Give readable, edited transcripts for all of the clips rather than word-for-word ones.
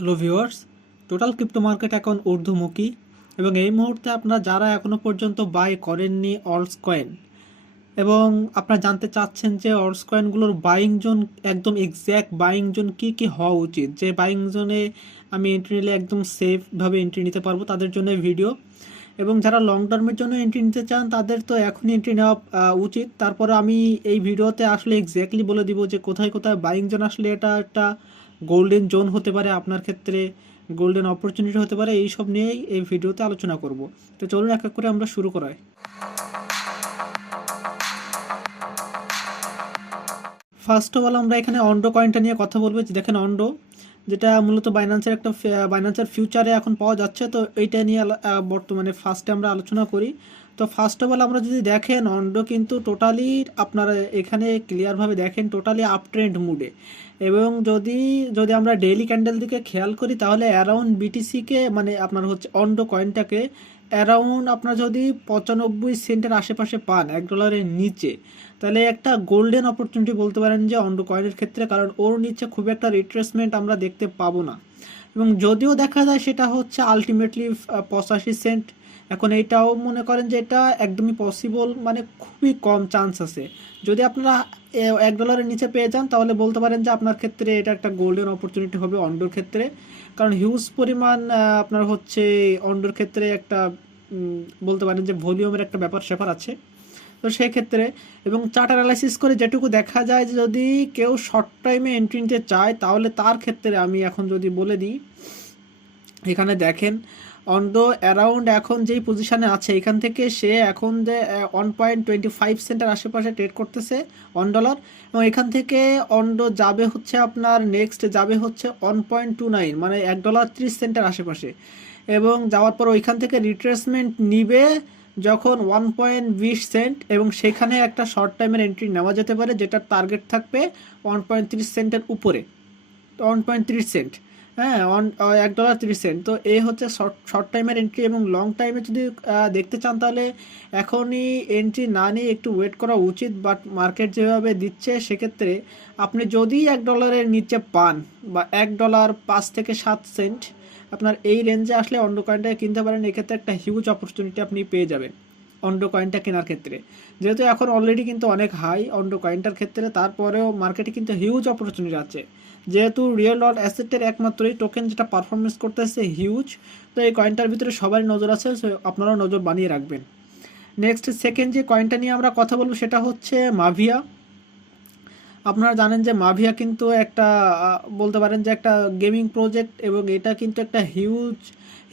Hello viewers, total crypto market এখন ঊর্ধ্বমুখী এবং এই মুহূর্তে আপনারা যারা এখনও পর্যন্ত বাই করেননি অলস কয়েন এবং আপনারা জানতে চাচ্ছেন যে অলস কয়েনগুলোর বাইং জোন, একদম এক্স্যাক্ট বাইং জোন কী কী হওয়া উচিত, যে বাইং জোনে আমি এন্ট্রি নিলে একদম সেফভাবে এন্ট্রি নিতে পারবো, তাদের জন্য ভিডিও। এবং যারা লং টার্মের জন্য এন্ট্রি নিতে চান তাদের তো এখনই এন্ট্রি নেওয়া উচিত। তারপরে আমি এই ভিডিওতে আসলে এক্স্যাক্টলি বলে দিব যে কোথায় কোথায় বাইং জোন, আসলে এটা একটা গোল্ডেন জোন হতে পারে, আপনার ক্ষেত্রে গোল্ডেন অপরচুনিটি হতে পারে, এই সব নিয়েই এই ভিডিওতে আলোচনা করব। তো চলুন এক এক করে আমরা শুরু করাই। ফার্স্ট অফ অল আমরা এখানে অন্ডো কয়েনটা নিয়ে কথা বলবো। যে দেখেন অন্ডো, যেটা মূলত বাইন্যান্সের একটা বাইন্যান্সের ফিউচারে এখন পাওয়া যাচ্ছে, তো এইটা নিয়ে বর্তমানে ফার্স্টে আমরা আলোচনা করি। তো ফার্স্ট অফ অল আমরা যদি দেখেন অন্ডো কিন্তু টোটালি, আপনারা এখানে ক্লিয়ারভাবে দেখেন টোটালি আপ ট্রেন্ড মুডে। এবং যদি যদি আমরা ডেইলি ক্যান্ডেল দিকে খেয়াল করি তাহলে অ্যারাউন্ড বিটিসিকে, মানে আপনার হচ্ছে অন্ডো কয়েনটাকে অ্যারাউন্ড আপনার যদি 95 সেন্টের আশেপাশে পান $1 নিচে, তাহলে একটা গোল্ডেন অপরচুনিটি বলতে পারেন যে অন্ডো কয়েনের ক্ষেত্রে, কারণ ওর নিচে খুব একটা রিট্রেসমেন্ট আমরা দেখতে পাবো না। এবং যদিও দেখা যায় সেটা হচ্ছে আলটিমেটলি 85 সেন্ট। এখন এইটাও মনে করেন যে এটা একদমই পসিবল, মানে খুবই কম চান্স আছে। যদি আপনারা $1 নিচে পেয়ে যান তাহলে বলতে পারেন যে আপনার ক্ষেত্রে এটা একটা গোল্ডেন অপরচুনিটি হবে অন্ডোর ক্ষেত্রে, কারণ হিউজ পরিমাণ আপনার হচ্ছে অন্ডোর ক্ষেত্রে একটা বলতে পারেন যে ভলিউমের একটা ব্যাপার স্যাপার আছে। তো সেক্ষেত্রে এবং চার্ট অ্যানালাইসিস করে যেটুকু দেখা যায় যে যদি কেউ শর্ট টাইমে এন্ট্রি নিতে চায় তাহলে তার ক্ষেত্রে আমি এখন যদি বলে দিই, এখানে দেখেন অন্ডো অ্যারাউন্ড এখন যেই পজিশানে আছে এখান থেকে সে এখন যে 1.25 সেন্টের আশেপাশে ট্রেড করতেছে $1, এবং এখান থেকে অন্ডো যাবে হচ্ছে আপনার নেক্সট যাবে হচ্ছে 1.29, মানে $1.30 আশেপাশে। এবং যাওয়ার পর ওইখান থেকে রিট্রেসমেন্ট নিবে যখন 1.20 সেন্ট, এবং সেখানে একটা শর্ট টাইমের এন্ট্রি নেওয়া যেতে পারে যেটার টার্গেট থাকবে 1.30 সেন্টের উপরে, 1.30 সেন্ট। হ্যাঁ, $1.30। তো এই হচ্ছে শর্ট টাইমের এন্ট্রি। এবং লং টাইমে যদি দেখতে চান তাহলে এখনই এন্ট্রি না নিয়ে একটু ওয়েট করা উচিত, বাট মার্কেট যেভাবে দিচ্ছে সেক্ষেত্রে আপনি যদি $1 নিচে পান বা $1.05 থেকে $0.07 আপনার এই রেঞ্জে আসলে অন্ডো কয়েনটা কিনতে পারেন। এক্ষেত্রে একটা হিউজ অপরচুনিটি আপনি পেয়ে যাবেন অন্ডো কয়েনটা কেনার ক্ষেত্রে, যেহেতু এখন অলরেডি কিন্তু অনেক হাই অন্ডো কয়েনটার ক্ষেত্রে, তারপরেও মার্কেটে কিন্তু হিউজ অপরচুনিটি আছে, যেহেতু রিয়েল ওয়ার্ল্ড অ্যাসেটের একমাত্রই টোকেন যেটা পারফরমেন্স করতেছে হিউজ। তো এই কয়েনটার ভিতরে সবারই নজর আছে, সো আপনারাও নজর বানিয়ে রাখবেন। নেক্সট সেকেন্ড যে কয়েনটা নিয়ে আমরা কথা বলবো সেটা হচ্ছে মাভিয়া। আপনারা জানেন যে মাভিয়া কিন্তু একটা বলতে পারেন যে একটা গেমিং প্রজেক্ট, এবং এটা কিন্তু একটা হিউজ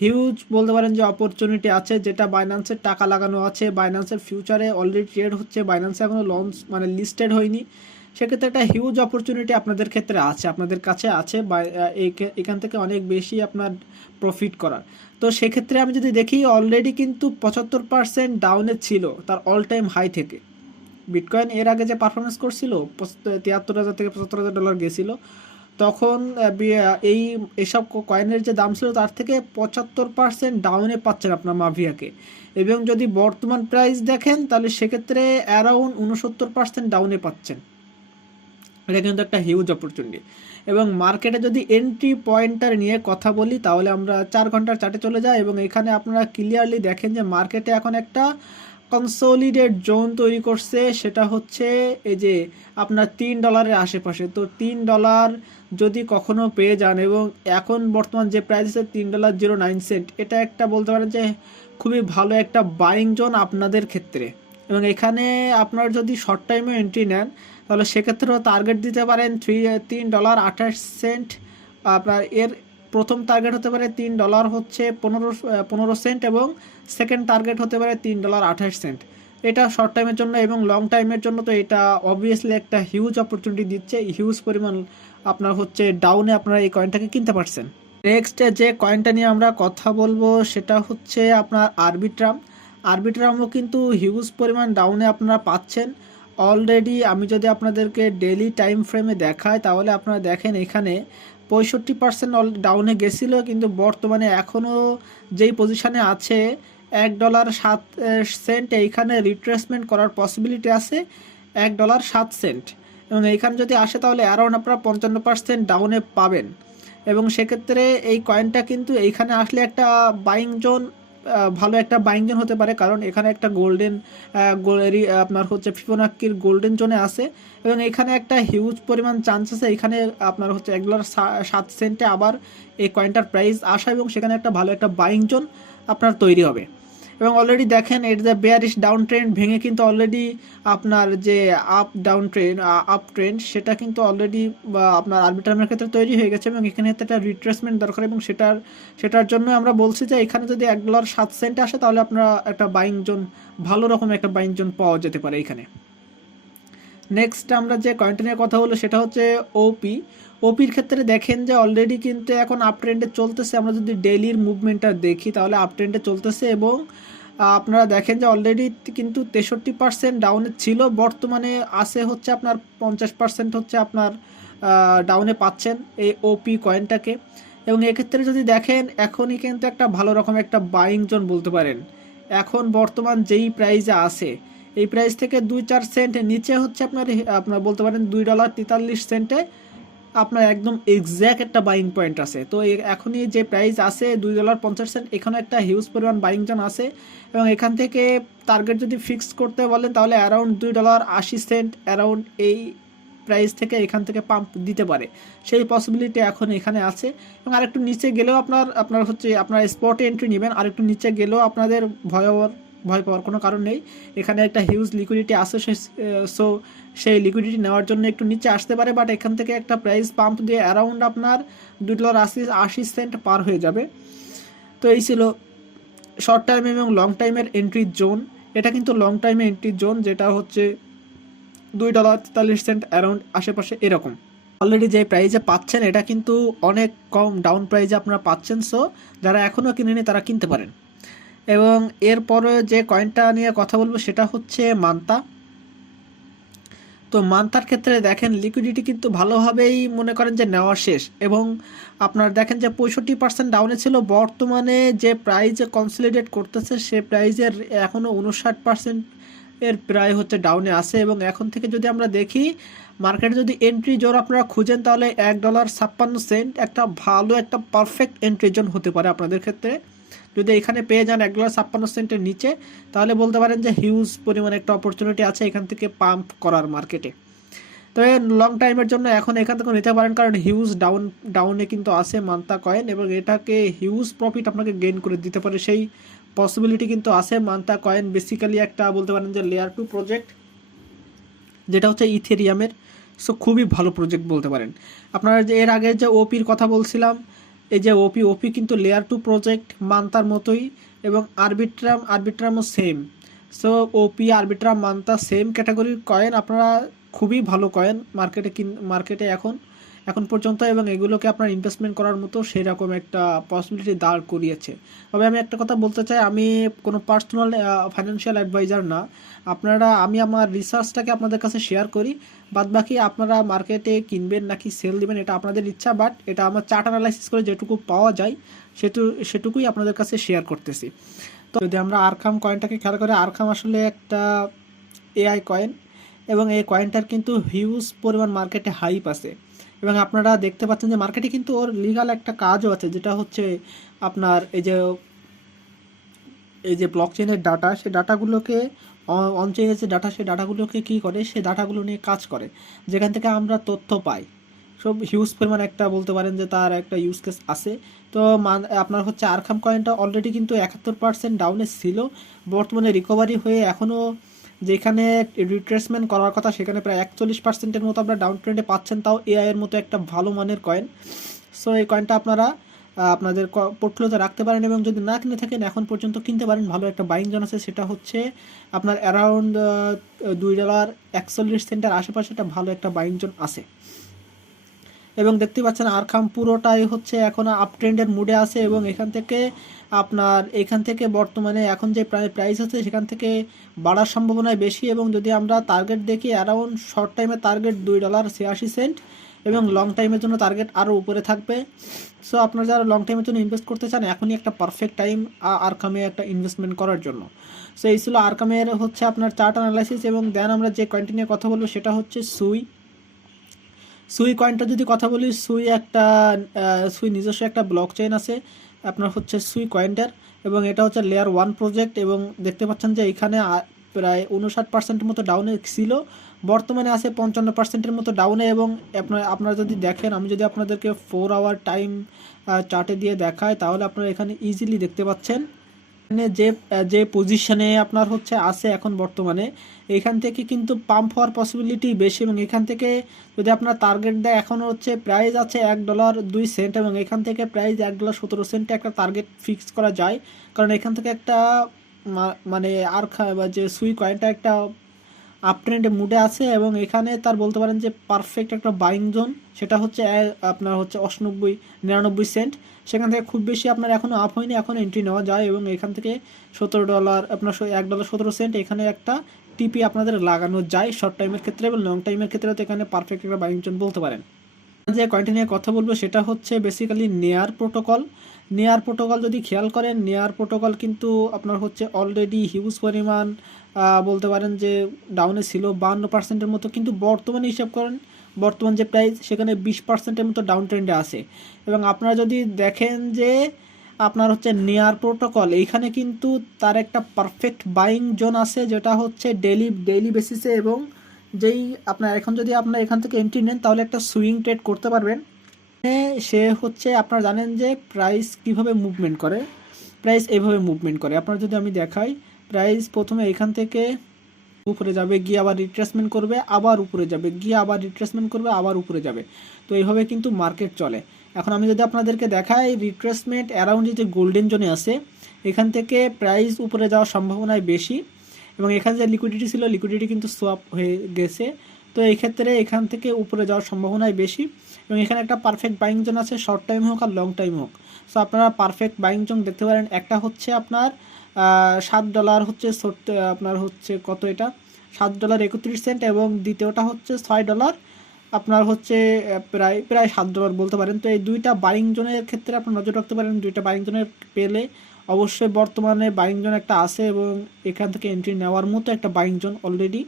হিউজ বলতে পারেন যে অপরচুনিটি আছে, যেটা বাইন্যান্সের টাকা লাগানো আছে, বাইন্যান্সের ফিউচারে অলরেডি ট্রেড হচ্ছে, বাইন্যান্সে এখনও লঞ্চ মানে লিস্টেড হয়নি। সেক্ষেত্রে একটা হিউজ অপরচুনিটি আপনাদের ক্ষেত্রে আছে, আপনাদের কাছে আছে, এখান থেকে অনেক বেশি আপনার প্রফিট করার। তো সেক্ষেত্রে আমি যদি দেখি অলরেডি কিন্তু 75% ডাউনে ছিল তার অল টাইম হাই থেকে। বিটকয়েন এর আগে যে পারফরমেন্স করছিল 73,000 থেকে $75,000 গেছিল, তখন এই এসব কয়েনের যে দাম ছিল তার থেকে 75% ডাউনে পাচ্ছেন আপনার মাভিয়াকে। এবং যদি বর্তমান প্রাইস দেখেন তাহলে সেক্ষেত্রে অ্যারাউন্ড 69% ডাউনে পাচ্ছেন। এটা কিন্তু একটা হিউজ অপরচুনিটি। এবং মার্কেটে যদি এন্ট্রি পয়েন্টার নিয়ে কথা বলি তাহলে আমরা 4 ঘন্টার চার্টে চলে যাই, এবং এখানে আপনারা ক্লিয়ারলি দেখেন যে মার্কেটে এখন একটা কনসোলিডেট জোন তৈরি করছে, সেটা হচ্ছে এই যে আপনার $3 আশেপাশে। তো $3 যদি কখনো পেয়ে যান, এবং এখন বর্তমান যে প্রাইস আছে $3.09, এটা একটা বলতে পারেন যে খুবই ভালো একটা বাইং জোন আপনাদের ক্ষেত্রে। এবং এখানে আপনার যদি শর্ট টাইমে এন্ট্রি নেন তাহলে সেক্ষেত্রেও টার্গেট দিতে পারেন $3.28। আপনার এর প্রথম টার্গেট হতে পারে $3 হচ্ছে 15 সেন্ট, এবং সেকেন্ড টার্গেট হতে পারে $3.28। এটা শর্ট টাইমের জন্য। এবং লং টাইমের জন্য তো এটা অবভিয়াসলি একটা হিউজ অপরচুনিটি দিচ্ছে, হিউজ পরিমাণ আপনার হচ্ছে ডাউনে আপনারা এই কয়েনটাকে কিনতে পারছেন। নেক্সট যে কয়েনটা নিয়ে আমরা কথা বলবো সেটা হচ্ছে আপনার আরবিট্রাম। আরবিট্রামও কিন্তু হিউজ পরিমাণ ডাউনে আপনারা পাচ্ছেন অলরেডি। আমি যদি আপনাদেরকে ডেলি টাইম ফ্রেমে দেখাই তাহলে আপনারা দেখেন এখানে 65% ডাউনে গেছিলো, কিন্তু বর্তমানে এখনও যেই পজিশানে আছে $1.07, এইখানে রিট্রেসমেন্ট করার পসিবিলিটি আছে $1.07। এবং এইখানে যদি আসে তাহলে অ্যারাউন্ড আপনারা 55% ডাউনে পাবেন। এবং সেক্ষেত্রে এই কয়েনটা কিন্তু এইখানে আসলে একটা বাইং জোন, ভালো একটা বাইং জোন হতে পারে, কারণ এখানে একটা গোল্ডেন আপনার হচ্ছে ফিবোনাক্কির গোল্ডেন জোনে আছে এবং এখানে একটা হিউজ পরিমাণ চান্স আছে এখানে আপনার হচ্ছে $1.07 আবার এই কয়েনটার প্রাইস আসা এবং সেখানে একটা ভালো একটা বাইং জোন আপনার তৈরি হবে। এবং অলরেডি দেখেন এর যে বেয়ারিশ ডাউন ট্রেন্ড ভেঙে কিন্তু অলরেডি আপনার যে আপ ট্রেন্ড সেটা কিন্তু অলরেডি আপনার আরবিট্রামের ক্ষেত্রে তৈরি হয়ে গেছে এবং এখানে একটা রিট্রেসমেন্ট দরকার এবং সেটার জন্য আমরা বলছি যে এখানে যদি $1.07 আসে তাহলে আপনারা একটা বাইং জোন, ভালো রকম একটা বাইং জোন পাওয়া যেতে পারে এখানে। নেক্সট আমরা যে কয়েনটা নিয়ে কথা বলবো সেটা হচ্ছে ওপির ক্ষেত্রে দেখেন যে অলরেডি কিন্তু এখন আপ ট্রেন্ডে চলতেছে। আমরা যদি ডেইলির মুভমেন্টটা দেখি তাহলে আপ ট্রেন্ডে চলতেছে এবং আপনারা দেখেন যে অলরেডি কিন্তু 63% ডাউনে ছিল, বর্তমানে আসে হচ্ছে আপনার 50% হচ্ছে আপনার ডাউনে পাচ্ছেন এই ওপি কয়েনটাকে। এবং এক্ষেত্রে যদি দেখেন এখনই কিন্তু একটা ভালো রকম একটা বাইং জোন বলতে পারেন। এখন বর্তমান যেই প্রাইসে আছে এই প্রাইস থেকে 2-4 সেন্ট নিচে হচ্ছে আপনার বলতে পারেন $2.43 আপনার একদম এক্স্যাক্ট একটা বাইং পয়েন্ট আছে। তো এখনই যে প্রাইস আছে $2.50, এখানে একটা হিউজ পরিমাণ বাইং জোন আছে এবং এখান থেকে টার্গেট যদি ফিক্স করতে বলেন তাহলে অ্যারাউন্ড $2.80 অ্যারাউন্ড এই প্রাইস থেকে এখান থেকে পাম্প দিতে পারে, সেই পসিবিলিটি এখন এখানে আছে। এবং আরেকটু নিচে গেলেও আপনার হচ্ছে আপনার স্পটে এন্ট্রি নেবেন, আরেকটু নিচে গেলেও আপনাদের ভয় পাওয়ার কোনো কারণ নেই। এখানে একটা হিউজ লিকুইডিটি আছে, সো সেই লিকুইডিটি নেওয়ার জন্য একটু নিচে আসতে পারে, বাট এখান থেকে একটা প্রাইস পাম্প দিয়ে অ্যারাউন্ড আপনার $2.80 পার হয়ে যাবে। তো এই ছিল শর্ট টাইম এবং লং টাইমের এন্ট্রি জোন। এটা কিন্তু লং টাইমে এন্ট্রি জোন, যেটা হচ্ছে $2.43 অ্যারাউন্ড আশেপাশে এরকম। অলরেডি যে প্রাইজে পাচ্ছেন এটা কিন্তু অনেক কম ডাউন প্রাইজে আপনারা পাচ্ছেন, সো যারা এখনও কিনেনি তারা কিনতে পারেন। এবং এরপরে যে কয়েনটা নিয়ে কথা বলবো সেটা হচ্ছে মান্তা। তো মান্তার ক্ষেত্রে দেখেন লিকুইডিটি কিন্তু ভালোভাবেই মনে করেন যে নেওয়া শেষ এবং আপনার দেখেন যে 65% ডাউনে ছিল, বর্তমানে যে প্রাইজে কনসলিডেট করতেছে সে প্রাইজের এখনও 59% এর প্রায় হচ্ছে ডাউনে আছে। এবং এখন থেকে যদি আমরা দেখি মার্কেটে যদি এন্ট্রি জোন আপনারা খুঁজেন তাহলে $1.56 একটা ভালো একটা পারফেক্ট এন্ট্রি জোন হতে পারে আপনাদের ক্ষেত্রে। যদি এখানে পেয়ে যান $1.56 নিচে তাহলে বলতে পারেন যে হিউজ পরিমাণে একটা অপরচুনিটি আছে এখান থেকে পাম্প করার মার্কেটে। তো লং টাইমের জন্য এখন এখান থেকে নিতে পারেন, কারণ হিউজ ডাউনে কিন্তু আছে মান্তা কয়েন এবং এটাকে হিউজ প্রফিট আপনাকে গেইন করে দিতে পারে, সেই পসিবিলিটি কিন্তু আছে। মান্তা কয়েন বেসিক্যালি একটা বলতে পারেন যে লেয়ার 2 প্রজেক্ট, যেটা হচ্ছে ইথেরিয়ামের, সো খুবই ভালো প্রজেক্ট বলতে পারেন। আপনারা যে এর আগে যে ওপির কথা বলছিলাম, এই যে ওপি কিন্তু লেয়ার 2 প্রজেক্ট মান্তার মতোই এবং আরবিট্রামও সেম। সো ওপি, আরবিট্রাম, মান্তা সেম ক্যাটাগরির কয়েন, আপনারা খুবই ভালো কয়েন মার্কেটে এখন পর্যন্ত, এবং এগুলোকে আপনার ইনভেস্টমেন্ট করার মতো সেরকম একটা পসিবিলিটি দাঁড় করিয়েছে। তবে আমি একটা কথা বলতে চাই, আমি কোনো পার্সোনাল ফাইন্যান্সিয়াল অ্যাডভাইজার না। আমি আমার রিসার্চটাকে আপনাদের কাছে শেয়ার করি, বাদবাকি আপনারা মার্কেটে কিনবেন নাকি সেল দিবেন এটা আপনাদের ইচ্ছা, বাট এটা আমার চার্ট অ্যানালাইসিস করে যেটুকু পাওয়া যায় সেটুকুই আপনাদের কাছে শেয়ার করতেছি। তো যদি আমরা আরকাম কয়েনটাকে খেয়াল করে, আরকাম আসলে একটা এআই কয়েন এবং এই কয়েনটার কিন্তু হিউজ পরিমাণ মার্কেটে হাইপ আছে এবং আপনারা দেখতে পাচ্ছেন যে মার্কেটে কিন্তু ওর লিগাল একটা কাজও আছে, যেটা হচ্ছে আপনার এই যে ব্লকচেনের ডাটা, সেই ডাটাগুলোকে অনচেনের যে ডাটা, সেই ডাটাগুলোকে কী করে, সেই ডাটাগুলো নিয়ে কাজ করে, যেখান থেকে আমরা তথ্য পাই। সব হিউজ পরিমাণ একটা বলতে পারেন যে তার একটা ইউজ কেস আছে। তো আপনার হচ্ছে আরকাম কয়েনটা অলরেডি কিন্তু 71% ডাউনে ছিল, বর্তমানে রিকভারি হয়ে এখনও যেখানে রিট্রেসমেন্ট করার কথা সেখানে প্রায় 41%-এর মতো আপনারা ডাউন ট্রেন্ডে পাচ্ছেন, তাও এআই এর মতো একটা ভালো মানের কয়েন। সো এই কয়েনটা আপনারা আপনাদের পোর্টফোলিওতে রাখতে পারেন এবং যদি না কিনে থাকেন এখন পর্যন্ত কিনতে পারেন। ভালো একটা বাইং জোন আছে, সেটা হচ্ছে আপনার অ্যারাউন্ড $2.41 আশেপাশে একটা ভালো একটা বাইং জোন আছে। এবং দেখতে পাচ্ছেন আরকাম পুরোটাই হচ্ছে এখন আপ ট্রেন্ডের মুডে আছে এবং এখান থেকে বর্তমানে এখন যে প্রাইস আছে সেখান থেকে বাড়ার সম্ভাবনায় বেশি। এবং যদি আমরা টার্গেট দেখি, অ্যারাউন্ড শর্ট টাইমে টার্গেট $2.86 এবং লং টাইমের জন্য টার্গেট আরও উপরে থাকবে। সো আপনারা যারা লং টাইমের জন্য ইনভেস্ট করতে চান, এখনই একটা পারফেক্ট টাইম আরকামে একটা ইনভেস্টমেন্ট করার জন্য। সো এই ছিল আরকামের হচ্ছে আপনার চার্ট অ্যানালাইসিস। এবং দেন আমরা যে কয়েনটি নিয়ে কথা বলবো সেটা হচ্ছে সুই। সুই কয়েনটা যদি কথা বলি, সুই নিজস্ব একটা ব্লক চেইন আছে আপনার হচ্ছে সুই কয়েনটার, এবং এটা হচ্ছে লেয়ার 1 প্রজেক্ট। এবং দেখতে পাচ্ছেন যে এখানে প্রায় 59% মতো ডাউনে ছিল, বর্তমানে আছে 55% মতো ডাউনে। এবং আপনারা যদি দেখেন, আমি যদি আপনাদেরকে 4 আওয়ার টাইম চার্টে দিয়ে দেখাই, তাহলে আপনারা এখানে ইজিলি দেখতে পাচ্ছেন এখানে যে যে পজিশনে আপনার হচ্ছে আছে এখন বর্তমানে, এখান থেকে কিন্তু পাম্প হওয়ার পসিবিলিটি বেশি। এবং এখান থেকে যদি আপনার টার্গেট দেয়, এখন হচ্ছে প্রাইস আছে $1.02, এবং এখান থেকে প্রাইস $1.17 একটা টার্গেট ফিক্স করা যায়। কারণ এখান থেকে একটা মানে বা যে সুই কয়েনটা একটা আপট্রেন্ড মুডে আছে, এবং এখানে তার বলতে পারেন যে পারফেক্ট একটা বাইং জোন, সেটা হচ্ছে আপনার হচ্ছে 99 সেখান থেকে খুব বেশি আপনার এখনও আপ হয়নি, এখন এন্ট্রি নেওয়া যায়। এবং এখান থেকে $17 আপনার $1.17 এখানে একটা টিপি আপনাদের লাগানো যায় শর্ট টাইমের ক্ষেত্রে, এবং লং টাইমের ক্ষেত্রে তো এখানে পারফেক্ট একটা বাইং জোন বলতে পারেন। যে কয়েনটা নিয়ে কথা বলবো সেটা হচ্ছে বেসিক্যালি নেয়ার প্রোটোকল। নেয়ার প্রোটোকল যদি খেয়াল করেন, নেয়ার প্রোটোকল কিন্তু আপনার হচ্ছে অলরেডি হিউজ পরিমাণ বলতে পারেন যে ডাউনে ছিল 52%-এর মতো, কিন্তু বর্তমানে হিসাব করেন বর্তমান যে প্রাইস সেখানে 20%-এর মতো ডাউন ট্রেন্ডে আছে। এবং আপনারা যদি দেখেন যে আপনার হচ্ছে নেয়ার প্রোটোকল, এইখানে কিন্তু তার একটা পারফেক্ট বাইং জোন আছে, যেটা হচ্ছে ডেইলি বেসিসে। এবং যেই আপনার এখন যদি আপনার এখান থেকে এন্ট্রি নেন, তাহলে একটা সুইং ট্রেড করতে পারবেন। সে হচ্ছে আপনারা জানেন যে প্রাইস কিভাবে মুভমেন্ট করে, প্রাইস এইভাবে মুভমেন্ট করে। আপনার যদি আমি দেখাই, প্রাইস প্রথমে এখান থেকে উপরে যাবে, গিয়ে আবার রিট্রেসমেন্ট করবে, আবার উপরে যাবে, গিয়ে আবার রিট্রেসমেন্ট করবে, আবার উপরে যাবে। তো এইভাবে কিন্তু মার্কেট চলে। এখন আমি যদি আপনাদেরকে দেখাই, রিট্রেসমেন্ট অ্যারাউন্ড যে গোল্ডেন জোনে আছে, এখান থেকে প্রাইস উপরে যাওয়ার সম্ভাবনাই বেশি। এবং এখানে যে লিকুইডিটি ছিল, লিকুইডিটি কিন্তু সোয়াপ হয়ে গেছে। তো এই ক্ষেত্রে এখান থেকে উপরে যাওয়ার সম্ভাবনাই বেশি। এবং এখানে একটা পারফেক্ট বাইং জোন আছে, শর্ট টাইম হোক আর লং টাইম হোক। সো আপনারা পারফেক্ট বাইং জোন দেখতে পারেন। একটা হচ্ছে আপনার $7 হচ্ছে আপনার হচ্ছে কত, এটা $7.31, এবং দ্বিতীয়টা হচ্ছে $6 আপনার হচ্ছে প্রায় প্রায় $7 বলতে পারেন। তো এই দুইটা বাইং জোনের ক্ষেত্রে আপনার নজর রাখতে পারেন। দুইটা বাইং জোনের পেলে অবশ্যই বর্তমানে বাইং জোন একটা আছে, এবং এখান থেকে এন্ট্রি নেওয়ার মতো একটা বাইং জোন অলরেডি।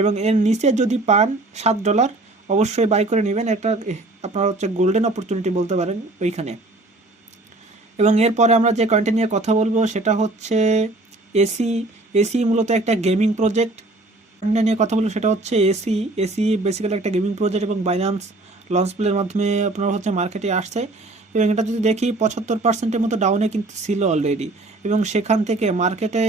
এবং এর নিচে যদি পান $7, অবশ্যই বাই করে নেবেন। একটা আপনার হচ্ছে গোল্ডেন অপরচুনিটি বলতে পারেন ওইখানে। এবং এরপরে আমরা যে কয়েনটা নিয়ে কথা বলবো সেটা হচ্ছে এসি। এসি মূলত একটা গেমিং প্রজেক্ট। কয়েনটা নিয়ে কথা বলবো সেটা হচ্ছে এসি। এসি বেসিক্যালি একটা গেমিং প্রজেক্ট, এবং বাইন্যান্স লঞ্চ প্লের মাধ্যমে আপনার হচ্ছে মার্কেটে আসছে। এবং এটা যদি দেখি 75%-এর মতো ডাউনে কিন্তু ছিল অলরেডি। এবং সেখান থেকে মার্কেটে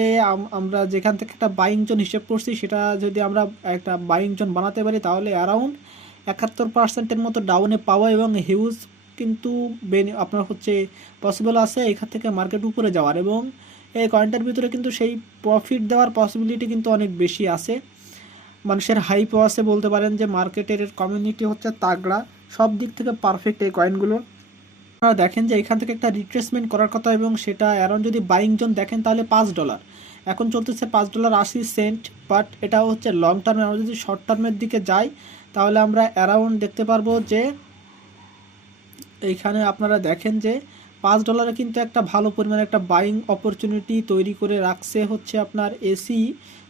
আমরা যেখান থেকে একটা বাইং জোন হিসেব করছি, সেটা যদি আমরা একটা বাইং জোন বানাতে পারি, তাহলে অ্যারাউন্ড 71%-এর মতো ডাউনে পাওয়া, এবং হিউজ কিন্তু আপনার হচ্ছে পসিবল আছে এখান থেকে মার্কেট উপরে যাওয়ার। এবং এই কয়েনটার ভিতরে কিন্তু সেই প্রফিট দেওয়ার পসিবিলিটি কিন্তু অনেক বেশি আছে। মানুষের হাইপও আছে, বলতে পারেন যে মার্কেটের কমিউনিটি হচ্ছে তাগড়া, সব দিক থেকে পারফেক্ট এই কয়েনগুলো। আপনারা দেখেন যে এখান থেকে একটা রিট্রেসমেন্ট করার কথা, এবং সেটা অ্যারাউন্ড যদি বাইং জোন দেখেন তাহলে $5 এখন চলতেছে, $5.80। বাট এটা হচ্ছে লং টার্মে। আমরা যদি শর্ট টার্মের দিকে যাই, তাহলে আমরা অ্যারাউন্ড দেখতে পারবো যে এইখানে আপনারা দেখেন যে $5 কিন্তু একটা ভালো পরিমাণে একটা বাইং অপরচুনিটি তৈরি করে রাখছে হচ্ছে আপনার এসি।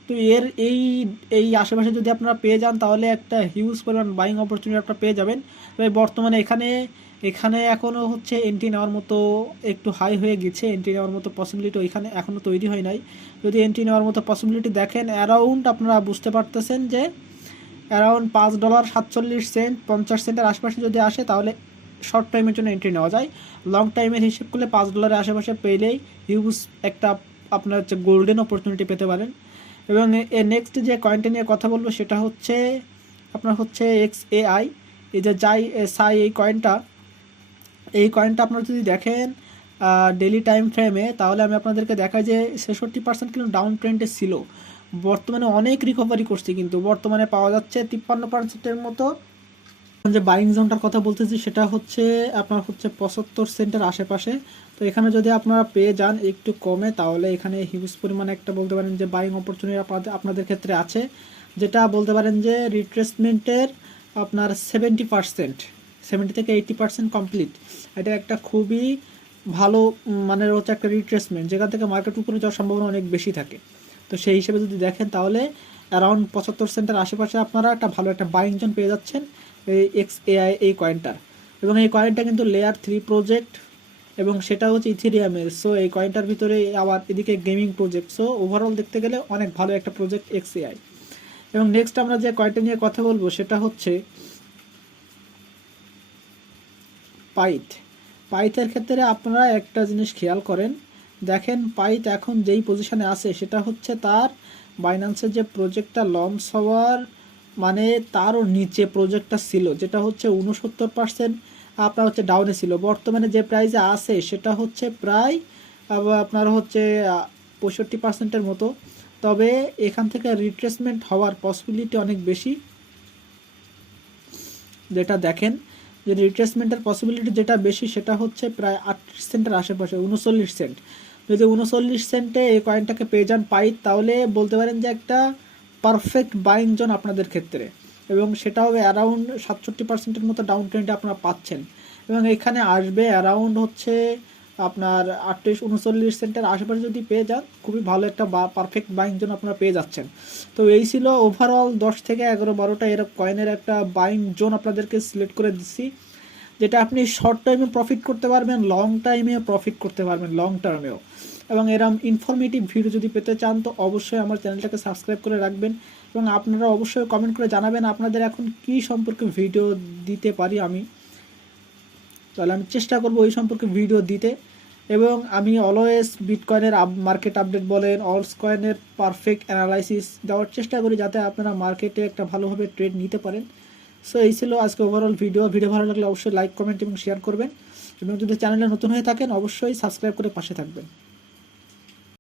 তো এর এই আশেপাশে যদি আপনারা পেয়ে যান, তাহলে একটা হিউজ পরিমাণ বাইং অপরচুনিটি আপনারা পেয়ে যাবেন। তবে বর্তমানে এখানে এখনও হচ্ছে এন্ট্রি নেওয়ার মতো একটু হাই হয়ে গেছে, এন্ট্রি নেওয়ার মতো পসিবিলিটি ওইখানে এখনও তৈরি হয় নাই। যদি এন্ট্রি নেওয়ার মতো পসিবিলিটি দেখেন, অ্যারাউন্ড আপনারা বুঝতে পারতেছেন যে অ্যারাউন্ড $5.47 50 সেন্টের আশেপাশে যদি আসে, তাহলে শর্ট টাইমের জন্য এন্ট্রি নেওয়া যায়। লং টাইমের হিসেব করলে $5 আশেপাশে পেলেই হিউজ একটা আপনার হচ্ছে গোল্ডেন অপরচুনিটি পেতে পারেন। এবং নেক্সট যে কয়েনটা নিয়ে কথা বলবো সেটা হচ্ছে আপনার হচ্ছে XAI। এই যে সাই এই কয়েনটা আপনারা যদি দেখেন ডেলি টাইম ফ্রেমে, তাহলে আমি আপনাদেরকে দেখাই যে 66% কিন্তু ডাউন ট্রেন্ডে ছিল, বর্তমানে অনেক রিকভারি করছে, কিন্তু বর্তমানে পাওয়া যাচ্ছে 53%-এর মতো। যে বাইং জোনটার কথা বলতেছি সেটা হচ্ছে আপনার হচ্ছে 75 সেন্টের আশেপাশে। তো এখানে যদি আপনারা পেয়ে যান একটু কমে, তাহলে এখানে হিউজ পরিমাণে একটা বলতে পারেন যে বাইং অপরচুনিটি আপনাদের ক্ষেত্রে আছে, যেটা বলতে পারেন যে রিট্রেসমেন্টের আপনার 70 থেকে 80% কমপ্লিট। এটা একটা খুবই ভালো মানের হচ্ছে একটা রিট্রেসমেন্ট, যেখান থেকে মার্কেট উপরে যাওয়ার সম্ভাবনা অনেক বেশি থাকে। তো সেই হিসেবে যদি দেখেন, তাহলে অ্যারাউন্ড 75 সেন্টের আশেপাশে আপনারা একটা ভালো একটা বাইং জোন পেয়ে যাচ্ছেন। এই XAI এই কয়েনটার। এবং এই কয়েনটা কিন্তু লেয়ার 3 প্রজেক্ট এবং সেটা হচ্ছে ইথেরিয়ামের। সো এই কয়েনটার ভিতরে আবার এদিকে গেমিং প্রজেক্ট। সো ওভারঅল দেখতে গেলে অনেক ভালো একটা প্রজেক্ট XAI। এবং নেক্সট আমরা যে কয়েনটা নিয়ে কথা বলবো সেটা হচ্ছে পাইথ। পাইথের ক্ষেত্রে আপনারা একটা জিনিস খেয়াল করেন, দেখেন পাইথ এখন যেই পজিশনে আছে সেটা হচ্ছে তার বাইন্যান্সের যে প্রজেক্টটা লঞ্চ হওয়ার মানে তারও নিচে প্রজেক্টটা ছিল, যেটা হচ্ছে 69% আপনার হচ্ছে ডাউনে ছিল। বর্তমানে যে প্রাইসে আছে সেটা হচ্ছে প্রায় আপনার হচ্ছে 65%-এর মতো। তবে এখান থেকে রিট্রেসমেন্ট হওয়ার পসিবিলিটি অনেক বেশি। যেটা দেখেন যে রিট্রেসমেন্টের পসিবিলিটি যেটা বেশি সেটা হচ্ছে প্রায় 38 সেন্টের আশেপাশে, 39 সেন্ট। যদি 39 সেন্টে এই কয়েনটাকে পেয়ে যান পাইথ, তাহলে বলতে পারেন যে একটা পারফেক্ট বাইং জোন আপনাদের ক্ষেত্রে। এবং সেটাও অ্যারাউন্ড 67%-এর মতো ডাউন ট্রেন্ডে আপনারা পাচ্ছেন। এবং এখানে আসবে অ্যারাউন্ড হচ্ছে আপনার 38-39 সেন্টের আশেপাশে যদি পেয়ে যান, খুবই ভালো একটা পারফেক্ট বাইং জোন আপনারা পেয়ে যাচ্ছেন। তো এই ছিল ওভারঅল 10 থেকে 11-12টা এরকম কয়েনের একটা বাইং জোন আপনাদেরকে সিলেক্ট করে দিচ্ছি, যেটা আপনি শর্ট টাইমে প্রফিট করতে পারবেন, লং টাইমে প্রফিট করতে পারবেন, লং টার্মেও। এবং এরকম ইনফরমেটিভ ভিডিও যদি পেতে চান তো অবশ্যই আমার চ্যানেলটাকে সাবস্ক্রাইব করে রাখবেন। এবং আপনারা অবশ্যই কমেন্ট করে জানাবেন আপনাদের এখন কি সম্পর্কে ভিডিও দিতে পারি আমি, তাহলে আমি চেষ্টা করব ওই সম্পর্কে ভিডিও দিতে। এবং আমি অলওয়েজ বিটকয়েনের মার্কেট আপডেট বলেন, অলস কয়েনের পারফেক্ট অ্যানালাইসিস দেওয়ার চেষ্টা করি যাতে আপনারা মার্কেটে একটা ভালোভাবে ট্রেড নিতে পারেন। সো এই ছিল আজকে ওভারঅল ভিডিও ভালো লাগলে অবশ্যই লাইক, কমেন্ট এবং শেয়ার করবেন। এবং যদি চ্যানেলে নতুন হয়ে থাকেন অবশ্যই সাবস্ক্রাইব করে পাশে থাকবেন।